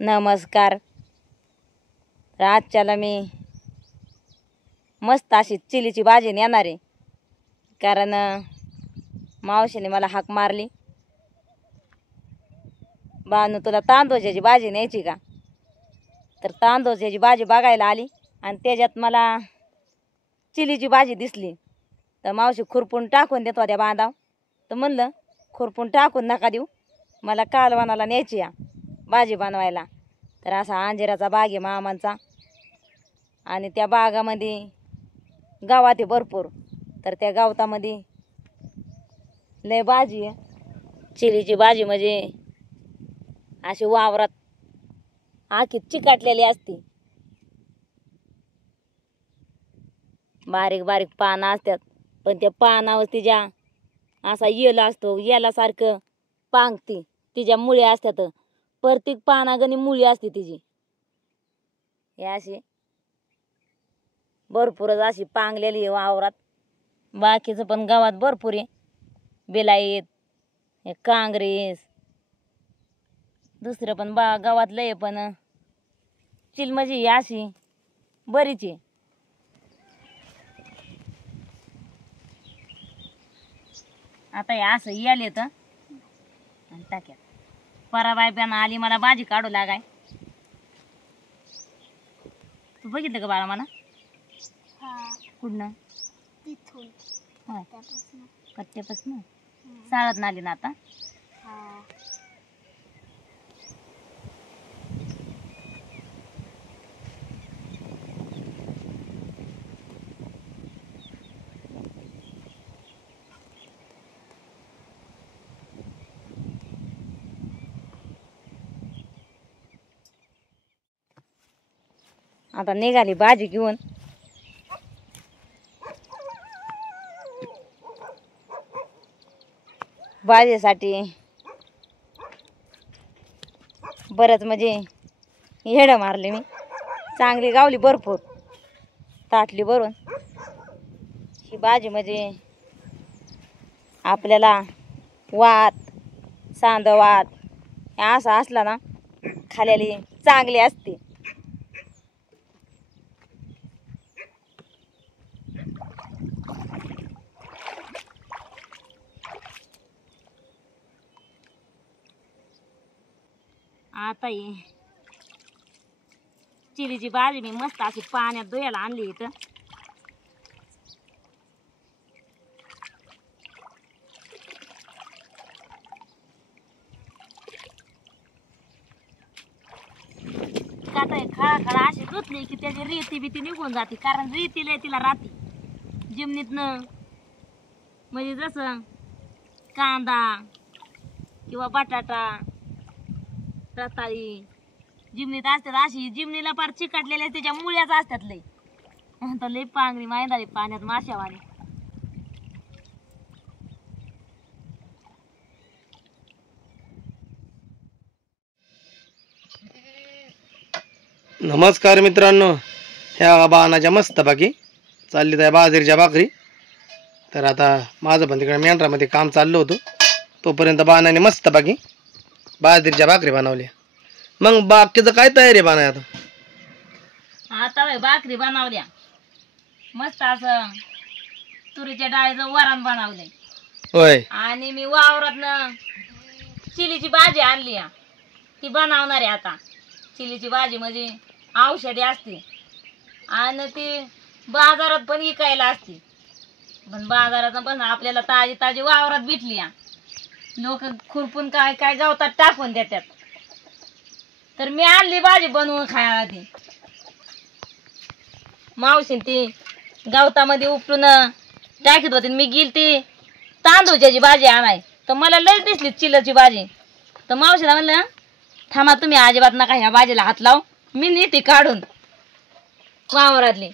नमस्कार. तर आजच्याला मी मस्त अशी चिलीची भाजी नेणार आहे. कारण मावशीने मला हाक मारली, बानू तुला तांदूळची भाजी न्यायची का? तर तांदूळची भाजी बघायला आली आणि त्याच्यात मला चिलीची भाजी दिसली. तर मावशी खुरपून टाकून देतो त्या बांधाव. तर म्हणलं खुरपून टाकून नका देऊ, मला कालवणाला न्यायची या भाजी बनवायला. तर असा अंजिराचा बाग आहे मामांचा आणि त्या बागामध्ये गावात आहे भरपूर. तर त्या गावतामध्ये लय भाजी आहे. चिलीची भाजी म्हणजे अशी वावरात आखी चिकाटलेली असते. बारीक बारीक पानं असतात, पण त्या पानावर तिच्या असा येल असतो, येलासारखं पांगती. तिच्या मुळी असतात, प्रत्येक पानागणी मुळी असते तिची. हे अशी भरपूरच अशी पांगलेली आहे वावरात. बाकीचं पण गावात भरपूर आहे. बेलाईत, हे कांग्रेस, दुसरं पण गावात लय. पण चिल म्हणजे अशी बरीच आहे. आता हे असं याल येतं आणि टाक्यात पराबाई पण आली मला भाजी काढू लागाय. तू बघितलं का बाळा मला? कुठनं? होय, कट्ट्यापासून साळत नाली ना आता. आता निघाली भाजी घेऊन. भाजीसाठी बरंच म्हणजे हेड मारले मी. चांगली गावली भरपूर, ताटली भरून. ही भाजी म्हणजे आपल्याला वात, सांधवात असं असला ना खाल्याली चांगली असते. आता ही चिलीची भाजी मी मस्त अशी पाण्यात धुयाला आणली इथं. आता खळा खळा अशी धुतली की त्याची रेती बिती निघून जाते. कारण रेतीला तिला राहते जिमनीतनं. म्हणजे जसं कांदा किंवा बटाटा, रताळी जिमनीत असतात. अशी जिमनीला पार चिकटलेल्या त्याच्या मुळ्याच असतात लय. आता लय पांगरी मांदारी पाण्यात माशावानी. नमस्कार मित्रांनो. ह्या बाणाच्या मस्त बाकी चालली त्या बाजरीच्या भाकरी. तर आता माझं पण तिकडे मेंढरामध्ये काम चाललं होतं, तोपर्यंत बाणाने मस्त बाकी बाजरीच्या भाकरी बनवल्या. मग बाकीचं काय तयारी बाणा आता? आता भाकरी बनवल्या मस्त. असं तुरीच्या डाळीचं वरण बनवलंय. होय. आणि मी वावरातनं चिलीची भाजी आणली आहे, ती बनवणार आहे आता. चिलीची भाजी म्हणजे औषधी असते आणि ती बाजारात पण विकायला असते. पण बाजारात पण आपल्याला ताजी ताजी वावरात भेटली. लोक खुरपून काय काय गवतात टाकून देतात. तर मी आणली भाजी बनवून खायला. ती मावशीन ती गवतामध्ये उपटून टाकीत होती. मी गेली ती तांदूळची भाजी आणाय, तर मला लयच दिसली चिलीची भाजी. तर मावशीला म्हणलं थांबा तुम्ही अजिबात नका ह्या भाजीला हात लावू, मी नेते काढून वावरातली.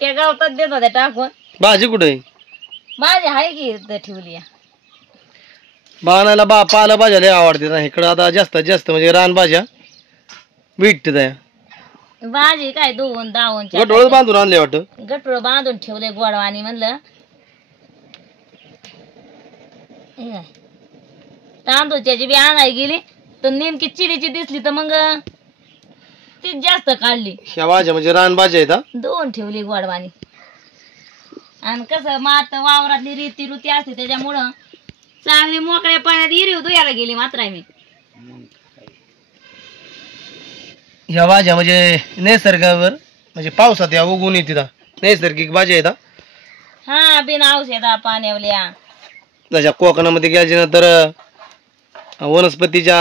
त्या गवतात देत होत्या टाकून. भाजी कुठे? भाजी आहे की इथं ठेवली. बाणाला पाला भाज्या लय आवडते ना इकडं. आता जास्तीत जास्त म्हणजे रानभाज्या भेटते त्या. भाजी काय धुवून दावून गटोळ बांधून आणले वाटतं. गटोळ बांधून ठेवले गोडवानी. म्हणलं तांदूळची बी आणाय गेली तर नेमकी चिलीची दिसली. तर मग तीच जास्त काढली. ह्या भाज्या म्हणजे रानभाज्या आहेत हा. 2 ठेवली गोडवानी. आणि कसं मात वावरातली रीती रुती असते त्याच्यामुळं चांगली मोकळ्या पाण्यात हिरीव धुयाला गेली मात्र मी. ह्या भाज्या म्हणजे नैसर्गावर म्हणजे पावसात या उगवून येतात, नैसर्गिक भाज्या आहेत हा. हा बिना औषधा पाण्यावल्या. जशा कोकणामध्ये गेल्यानंतर वनस्पतीच्या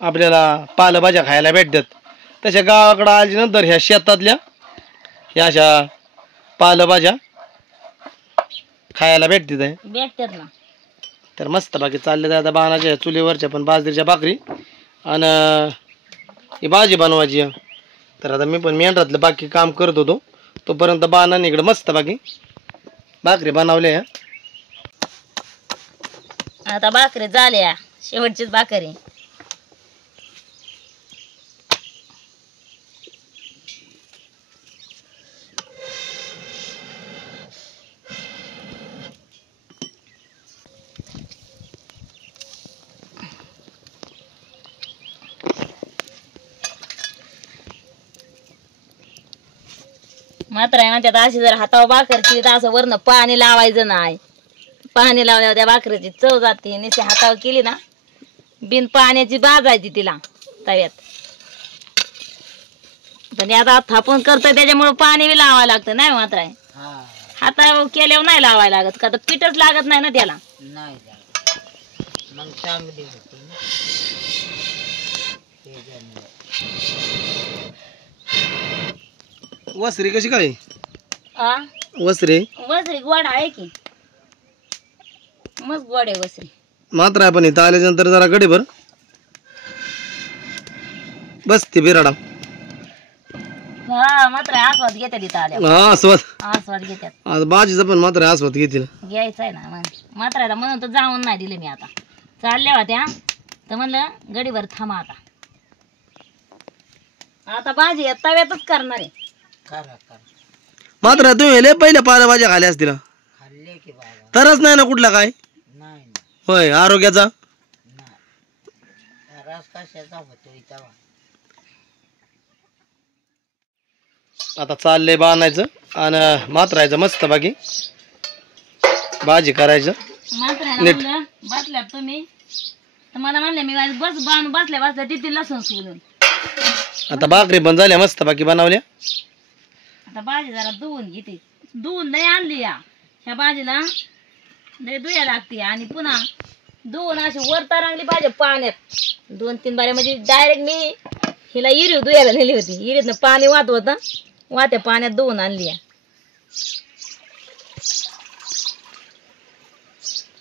आपल्याला पालेभाज्या खायला भेटतात, तशा गावाकडं आल्यानंतर ह्या शेतातल्या ह्या अशा पालेभाज्या खायला भेटतात आहे. भेटतात ना. तर मस्त बाकी चालले आता बाणाच्या चुलीवरच्या पण बाजरीच्या भाकरी आणि ही भाजी बनवायची आहे. तर आता मी पण मेंढरातलं बाकी काम करत होतो तोपर्यंत बाणाने इकडं मस्त बाकी भाकरी बनवल्या. आता भाकरी झाल्या, शेवटचीच भाकरी. मात्र म्हणतात अशी जर हातावर भाकर केली तर असं वरनं पाणी लावायचं नाही. पाणी लावल्यावर त्या भाकरीची चव जाते. नुसती हातावर केली ना बिन पाण्याची भाजायची तिला तव्यात. पण आता थापून करतोय त्याच्यामुळे पाणी बी लावायला लागतं नाही. मात्र हातावर केल्यावर नाही लावायला लागत का तर पीठच लागत नाही ना त्याला. वसरी कशी काय आ वसरी वसरी गोड आहे की मस्त गोड आहे वसरी. मात्र आहे पण इथं आल्याच्यानंतर जरा गडीभर बसते बिराडा. हा मात्र आस्वाद घेतात इथं आल्या. हा आस्वाद आस्वाद घेतात. आज भाजीचा पण मात्र आस्वाद घेतील. घ्यायचं आहे ना मग. मात्र म्हणून तर जाऊन नाही दिले मी. आता चालल्या होत्या तर म्हणलं गडीभर थांबा आता. आता भाजी तव्यातच करणार आहे. मात्र तुम्ही लय पहिल्या पालेभाज्या खाल्या असतील तरच नाही ना कुठला काय होय आरोग्याचा. आता चाललंय बाणायचं आणि मात्रायचं मस्त बाकी भाजी करायचं. मात्र म्हणलं बसल्या तुम्ही तर मला म्हणले मी बस बाण बसल्या बसल्या तिथे लसूण सोलून. आता भाकरी पण झाल्या मस्त बाकी बनवल्या. आता भाजी जरा धुवून घेते. धुवून लय आणली या ह्या भाजीला लय धुया लागते. आणि पुन्हा धुवून अशी वर तरंगली भाजी पाण्यात 2-3 बाऱ्या. म्हणजे डायरेक्ट मी हिला इरीव धुयाला नेली होती. इरीतनं पाणी वाहत होतं वाहत्या पाण्यात धुवून आणली.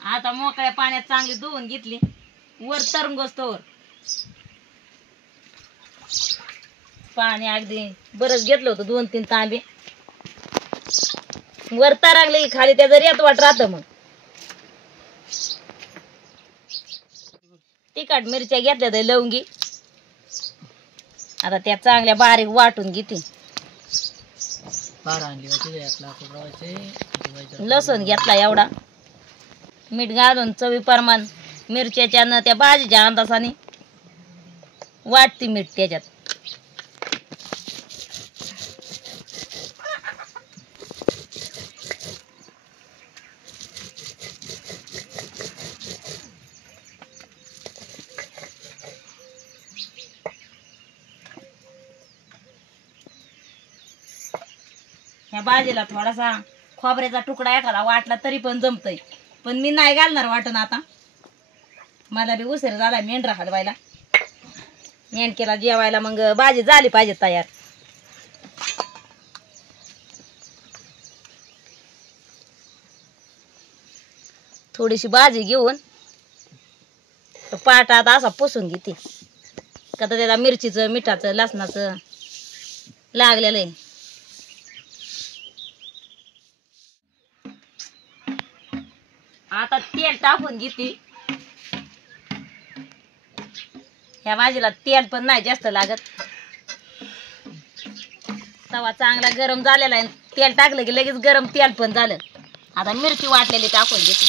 आता मोकळ्या पाण्यात चांगली धुवून घेतली. वर तरंग असतोवर पाणी अगदी बरंच घेतलं होतं 2-3 तांबे. वर तरंगले की खाली त्याचं रेत वाट राहतं. मग तिखट मिरच्या घेतल्या तर लवंगी आता त्या चांगल्या बारीक वाटून घेते. लसूण घेतला एवढा. मीठ घालून चवी प्रमाण मिरच्याच्या न त्या भाजीच्या अंदाजाने वाटते मीठ त्याच्यात. ह्या भाजीला थोडासा खोबऱ्याचा तुकडा एखादा वाटला तरी पण जमतय. पण मी नाही घालणार वाटण. आता मला बी उशीर झाला मेंढरा हलवायला मेंढकेला जेवायला. मग भाजी झाली पाहिजे तयार. थोडीशी भाजी घेऊन पाटात असा पुसून घेते का तर त्याला मिरचीचं मिठाचं लसणाचं लागलेलं आहे. आता तेल टाकून घेते. ह्या भाजीला तेल पण नाही जास्त लागत. तवा चांगला गरम झालेला आहे. तेल टाकलं की लगेच गरम तेल पण झालं. आता मिरची वाटलेली टाकून घेते.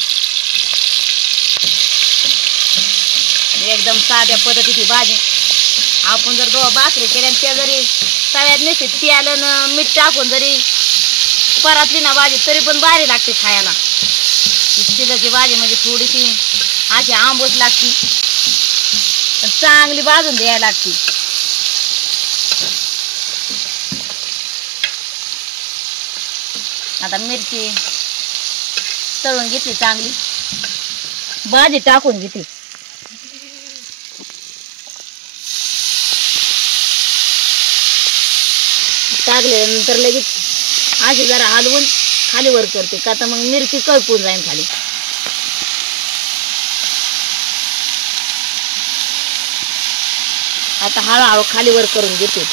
एकदम साध्या पद्धतीची भाजी. आपण जर दोन भाकरी केल्या आणि त्या जरी तव्यात नेसे तेल आणि मीठ टाकून जरी परातली ना भाजी तरी पण भारी लागते खायला. चिलाची भाजी म्हणजे थोडीशी अशी आंबट लागते, चांगली भाजून द्यायला लागते. आता मिरची तळून घेतली, चांगली भाजी टाकून घेतली. टाकल्यानंतर लगेच अशी जरा हलवून खाली वर करते का तर मग मिरची कळपून जाईल खाली. आता हळूहळू खाली वर करून घेते.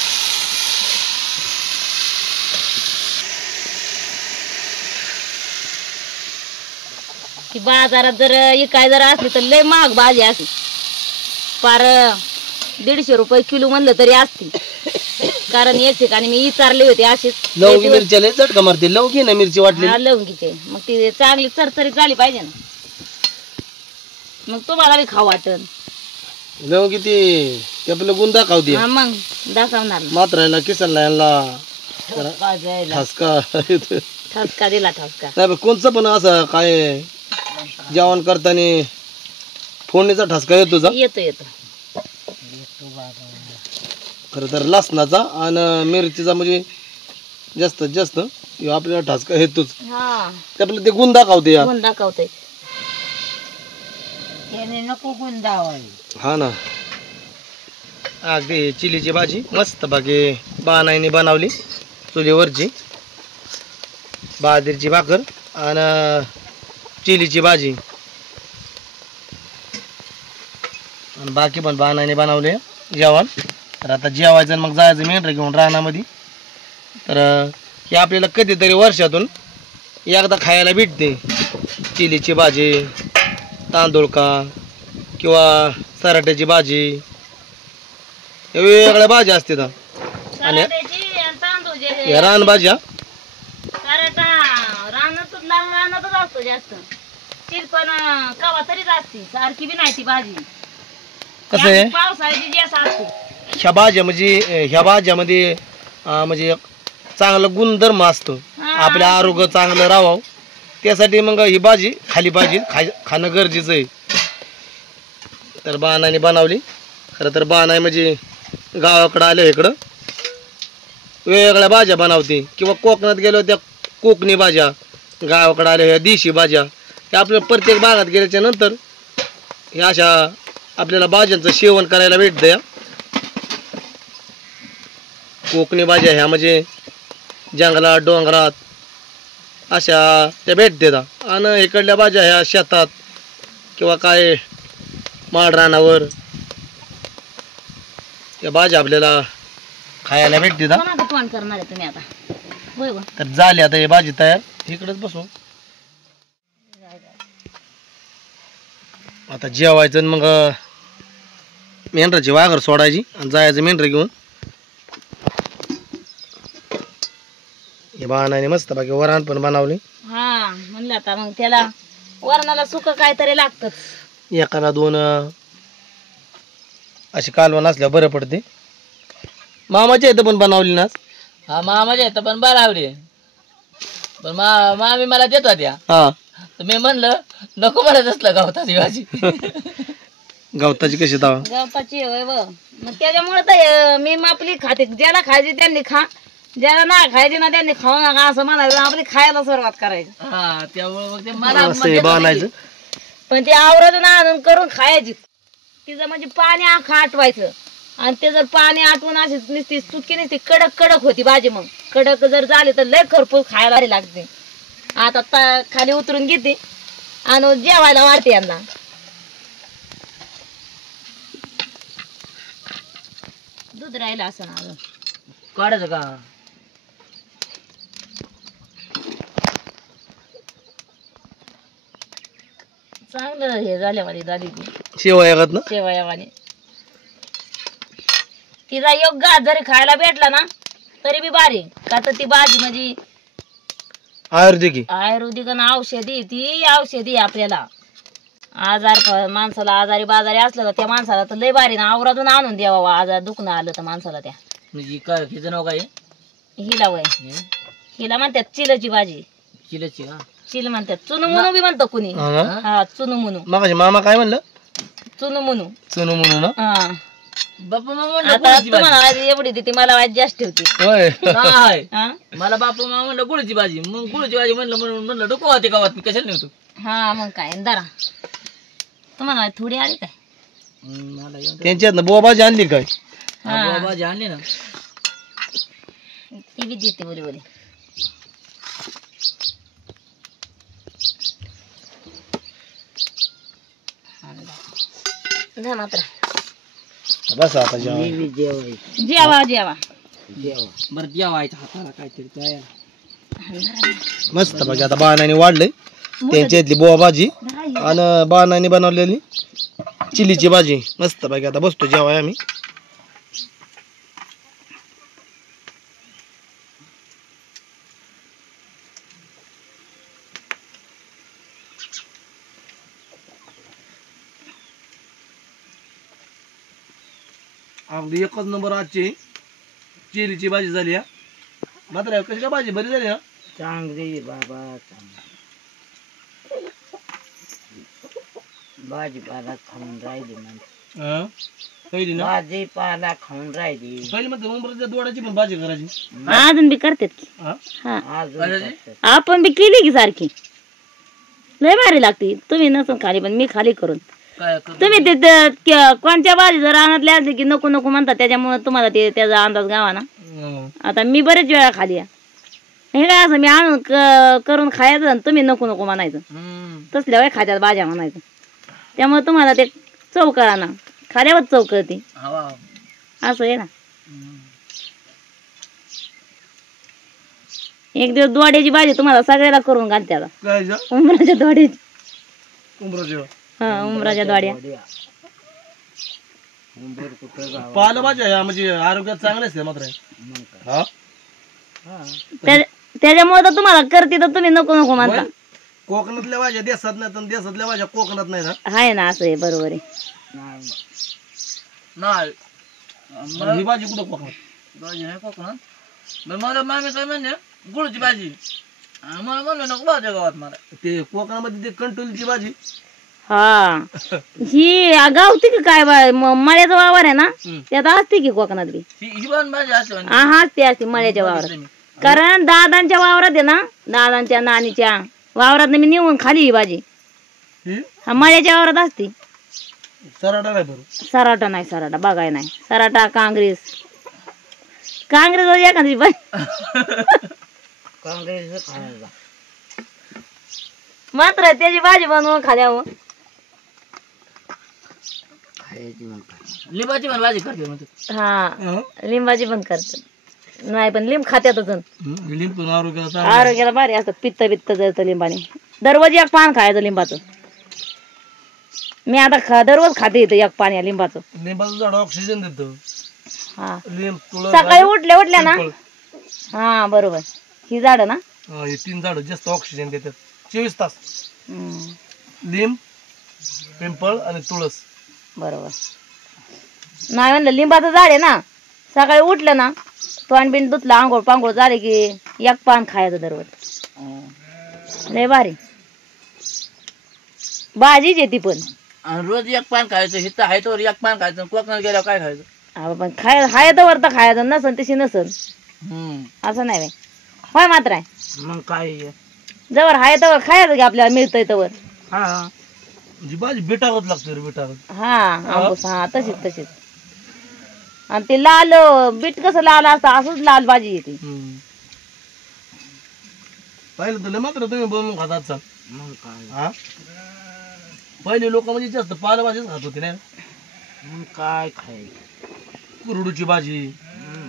की बाजारात जर इकाय जर असली तर लय महाग भाजी असते, पार 150 रुपये किलो म्हणलं तरी असते. कारण एक ठिकाणी मी विचारले होते अशीच लवंगी मिरची लय चटका मारते. लवंगी ना मिरची वाटली लवंगीचे, मग ती चांगली चरचरीत झाली पाहिजे ना, मग तुम्हाला बी खाऊ वाटन. लवंगी ती आपलं गुण दाखवते. मग दाखवणार मात्रायला किसनला यांना ठसका ठसका दिला ठसका. नाही कोणचं पण असं काय जेवण करताना फोडणीचा ठसका येतो का? येतो येतो. खरं तर लसणाचा आणि मिरचीचा म्हणजे जास्तीत जास्त आपल्याला ठसका येतोच. आपलं ते गुण दाखवते. गुण दाखवते. नको गुण दावाय. हा ना. अगदी चिलीची भाजी मस्त बाकी बाणाईने बनवली. चुलीवरची बाजरीची भाकर आणि चिलीची भाजी आणि बाकी पण बाणाईने बनवले जेवण. तर आता जेवायचं आणि मग जायचं मेंढरं घेऊन रानामध्ये. तर हे आपल्याला कधीतरी वर्षातून एकदा खायला भेटते. चिलीची भाजी, तांदूळ का किंवा सराट्याची भाजी, वेगवेगळ्या भाज्या असतात. आणि या रानभाज्या रानातच असतो जास्त. चिल पण कवा तरीच असते, सारखी बी नाही ती भाजी. कसं आहे पावसाळ्याची जास्त असते. ह्या भाज्यामध्ये म्हणजे चांगलं गुणधर्म असतो. आपलं आरोग्य चांगलं राहावं त्यासाठी मग ही भाजी खाणं गरजेचं आहे. तर बाणाने बनवली. खरं तर बाणाई म्हणजे गावाकडं आलं इकडं वेगवेगळ्या भाज्या बनवते. किंवा कोकणात गेलो त्या कोकणी भाज्या, गावाकडं आल्या ह्या देशी भाज्या. त्या आपल्याला प्रत्येक भागात गेल्याच्या नंतर ह्या अशा आपल्याला भाज्यांचं सेवन करायला भेटतं. या कोकणी भाज्या ह्या म्हणजे जंगलात डोंगरात अशा त्या भेटतात. आणि इकडल्या भाज्या ह्या शेतात किंवा काय माड रानावर त्या भाज्या आपल्याला खायला भेटतात. कोण करणार आहे तुम्ही आता? होय बा. तर झाली आता ही भाजी तयार. इकडेच बसू आता जेवायचं आणि मग मेंढराची वाघर सोडायची आणि जायचं मेंढर घेऊन. हे बाणाने मस्त बाकी वरण पण बनवली. हा म्हणलं आता मग त्याला वरणाला सुक काहीतरी लागतच. एकाला दोन अशी कालवण असल्यावर बरं पडते. मामाच्या इथं पण बनवली ना. हा मामाच्या इथं पण बनवली, पण मामी मला देतात या. हा तर मी म्हणलं नको मला असलं गवताची भाजी. गवताची कशी दावा? गवताची होय व. मग त्याच्यामुळे तर मी आपली खाते. ज्याला खायची त्यांनी खा, ज्याला नाही खायची ना त्यांनी खाऊ नका असं म्हणायचं. आपली खायला सुरुवात करायची. हा त्यामुळे मग ते मला बनायचं. पण ते आवरातून आणून करून खायची. तिचं म्हणजे पाणी आखा आटवायचं आणि ते जर पाणी आटवून अशी नुसती सुटकी नुसती कडक कडक होती भाजी. मग कडक जर झाली तर लय खरपूस खायला लागते. आता खाली उतरून घेते आणि जेवायला वाढते यांना. दूध राहिलं असं ना अजून काढायचं का? चांगलं हे झाल्यावानी झाली ती शेवयागत ना. शेवयावानी. तिचा योग्य घास जरी खायला भेटला ना तरी बी भारी. का तर ती भाजी म्हणजे आयुर्वेदिक आयुर्वेदिक आणि औषधी, ती औषधी आपल्याला. माणसाला आजारी बाजारी असलं तर त्या माणसाला तर लय भारी ना आवरातून आणून द्यावा. आजार दुखणं आलं तर माणसाला त्या. म्हणजे काय हिचं नाव काय हिला वय हिला म्हणतात चिलची भाजी. चिलेची का चिल म्हणतात. चुनू मुनू बी म्हणतो कुणी. हा ना? हा चुनू मुनू. मग मामा काय म्हणलं? चुनू मुनू. चुनू म्हणून ना? हा बापू मामा म्हणलं आता गुळची भाजी. तुम्हाला आज एवढी देते मला वाज जास्त ठेवते. होय. नाही हा मला बापू मामा म्हणलं गुळची भाजी. मग गुळची भाजी म्हणलं म्हणून म्हणलं डोकं होते गावात मी कशाला नव्हतो. हा मग काय दरा तुम्हाला थोडी आली काय. मला येऊन त्यांच्यात ना बुवा भाजी आणली काय? हा भाजी आणली ना. ती बी देते बोली बोली. जा मात्र बस आता जेवण. जेवा जेवा. बरं जेवायचं हाताला काहीतरी काय मस्त बघ आता बाणाने वाढलंय त्यांच्यातली बुवा भाजी आणि बाणाने बनवलेली चिलीची भाजी. मस्त बघ आता बसतो जेवाय आम्ही. अगदी एकच नंबर आजची चिलीची भाजी झाली. मात्र कशी का भाजी बरी झाली ना? चांगली बाबा भाजीपाला खाऊन राहिली पहिली ना भाजीपाला खाऊन राहिली. पहिली म्हणते उंबराच्या दोडाची पण भाजी करायची. अजून बी करतात की. हा? हा आपण बी केली की सारखी लय भारी लागते. तुम्ही नसून खाली पण मी खाली करून. काय तुम्ही ते कोणत्या भाजी जर आणतले असले की नको नको म्हणतात त्याच्यामुळे तुम्हाला ते त्याचा अंदाज गावा ना. आता मी बरेच वेळा खाली हे काय असं मी आणून करून खायचं आणि तुम्ही नको नको म्हणायचं. तसल्या वेळ खात्यात भाज्या म्हणायचं. त्यामुळे तुम्हाला ते चव करा ना. खाल्यावर चव कळते असं आहे ना. एक दिवस दोड्याची भाजी तुम्हाला सगळ्याला करून घालते आता. काय उमराच्या दोड्याची. उंबराची हा उमराच्या दोड्या. पालेभाज्या ह्या म्हणजे आरोग्यात चांगले असते मात्र. हा? त्याच्यामुळे तर तुम्हाला करते तर तुम्ही नको नको म्हणता. कोकणातल्या भाज्या देशात नाही तर देशातल्या भाज्या कोकणात नाही ना. आहे ना असं आहे बरोबर आहे. नाही ही भाजी कुठं कोकणात? भाजी नाही कोकणात. बरं मला मामी काय म्हणले गुळची भाजी. मला म्हणलं नको भाज्या गावात मला. ते कोकणामध्ये ते कंटोलीची भाजी. हा ही गावती की काय मळ्याचा वावर आहे ना त्यात असते की कोकणात बी. ही पण भाजी असते म्हणजे. हा असते मळ्याच्या वावरात. कारण दादांच्या वावरात आहे ना दादांच्या नानीच्या वावरात मी नेऊन खाली ही भाजी. ही हा मळ्याच्या वावरात असते. सराटा नाही बरोबर. सराटा नाही सराटा बघाय नाही. सराटा काँग्रेस एखादी काँग्रेस खायला मात्र त्याची भाजी बनवून खाल्यावर लिंबाची पण भाजी करते म्हणते. हा लिंबाची पण करतात. नाही पण लिंब खात्यातच. लिंब पण आरोग्याला चांगलं. आरोग्याला भारी असतं. पित्त जळतं लिंबाने. दररोज एक पान खायचं लिंबाचं. मी आता दररोज खाते इथं एक पान या लिंबाचं. लिंबाचं झाड ऑक्सिजन देतं. हा लिंब तुळस सकाळी उठल्या ना. पिंपळ. हा बरोबर ही झाडं ना. हे 3 झाड जास्त ऑक्सिजन देतात 24 तास. लिंब पिंपळ आणि तुळस. बरोबर. नाही म्हणलं लिंबाचं झाड आहे ना. सकाळी उठलं ना तोंड बिंड धुतलं आंघोळ पांघोळ झाले की एक पान खायचं दररोज. लय भारी भाजीच आहे ती पण. आणि रोज एक पान खायचं. हिथं आहे तर एक पान खायचं. कोकणात गेल्यावर काय खायचं. पण हाय तर तर खायचं नसन तशी नसन असं नाही होय मात्र आहे. मग काय जवळ हाय तर खायचं की आपल्याला मिळतंय तर. हा जी भाजी बेटावत लागते रे बेटावत. हा आंबूस हा तशीच. आणि ते लाल बीट कसं लाल असतं असंच लाल भाजी येते. पाहिलं तर मात्र तुम्ही बनवून खातात चाल. मग काय हा पहिले लोक म्हणजे जास्त पालेभाजीच खात होते नाही. मग काय खायचं. कुरडूची भाजी.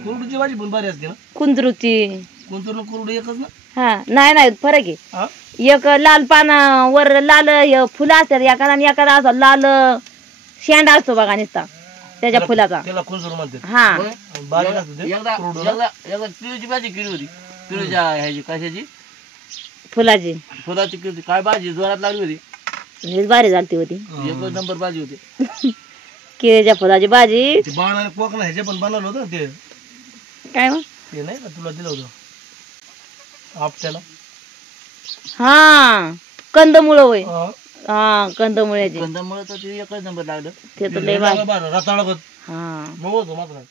कुरडूची भाजी पण भारी असते ना. कुंदरूची. कोणतं कुरडू एकच ना. हा नाही फरक आहे. हा एक लाल पानावर लाल फुलं असतात एखादा आणि एखादा असा लाल शेंडा असतो बघा नुसता त्याच्या फुलाचा. त्याला कुंजरू म्हणतात. हा बारीक असतं ते कुरडू ना. एकदा पिळूची भाजी केली होती. पिळूच्या ह्याची कशाची फुलाची. फुलाची केली होती. काय भाजी जोरात लागली होती. हेच भारी झालती होती एकच नंबर भाजी होती. केळीच्या फुलाची भाजी. ते बाणाने कोकणा ह्याचे पण बनवलं होतं ते काय मग ते नाही का तुला दिलं होतं आपल्याला हा कंदमुळं होय. हा कंदमुळ्याची कंदामुळे तर ते एकच नंबर लागलं. ते तर लय भारी. रताळगत हा मग होतो मात्र